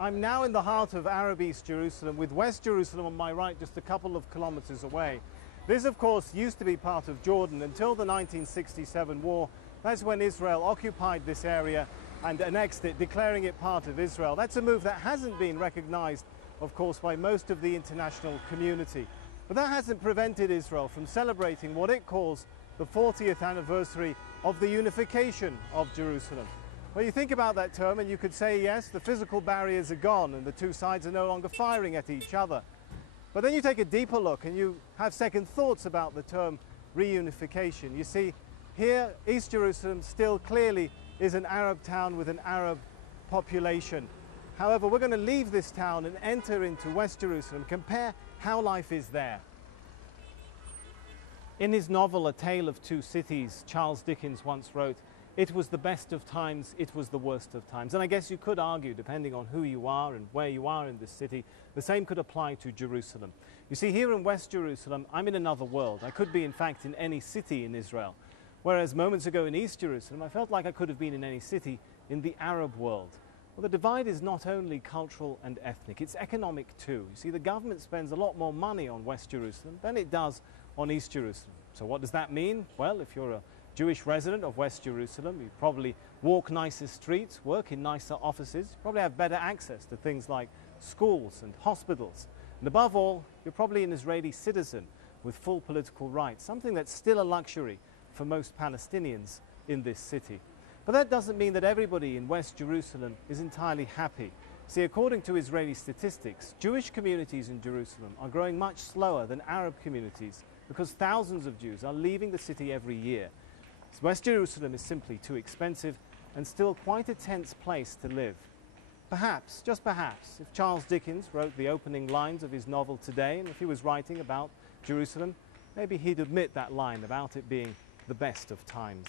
I'm now in the heart of Arab East Jerusalem, with West Jerusalem on my right just a couple of kilometers away. This, of course, used to be part of Jordan until the 1967 war. That's when Israel occupied this area and annexed it, declaring it part of Israel. That's a move that hasn't been recognized, of course, by most of the international community. But that hasn't prevented Israel from celebrating what it calls the 40th anniversary of the unification of Jerusalem. Well, you think about that term and you could say, yes, the physical barriers are gone and the two sides are no longer firing at each other. But then you take a deeper look and you have second thoughts about the term reunification. You see, here, East Jerusalem still clearly is an Arab town with an Arab population. However, we're going to leave this town and enter into West Jerusalem, compare how life is there. In his novel, A Tale of Two Cities, Charles Dickens once wrote, "It was the best of times, it was the worst of times." And I guess you could argue, depending on who you are and where you are in this city, the same could apply to Jerusalem. You see, here in West Jerusalem, I'm in another world. I could be, in fact, in any city in Israel. Whereas moments ago in East Jerusalem, I felt like I could have been in any city in the Arab world. Well, the divide is not only cultural and ethnic, it's economic too. You see, the government spends a lot more money on West Jerusalem than it does on East Jerusalem. So what does that mean? Well, if you're a Jewish resident of West Jerusalem, you probably walk nicer streets, work in nicer offices, you probably have better access to things like schools and hospitals. And above all, you're probably an Israeli citizen with full political rights, something that's still a luxury for most Palestinians in this city. But that doesn't mean that everybody in West Jerusalem is entirely happy. See, according to Israeli statistics, Jewish communities in Jerusalem are growing much slower than Arab communities because thousands of Jews are leaving the city every year. So West Jerusalem is simply too expensive and still quite a tense place to live. Perhaps, just perhaps, if Charles Dickens wrote the opening lines of his novel today, and if he was writing about Jerusalem, maybe he'd admit that line about it being the best of times.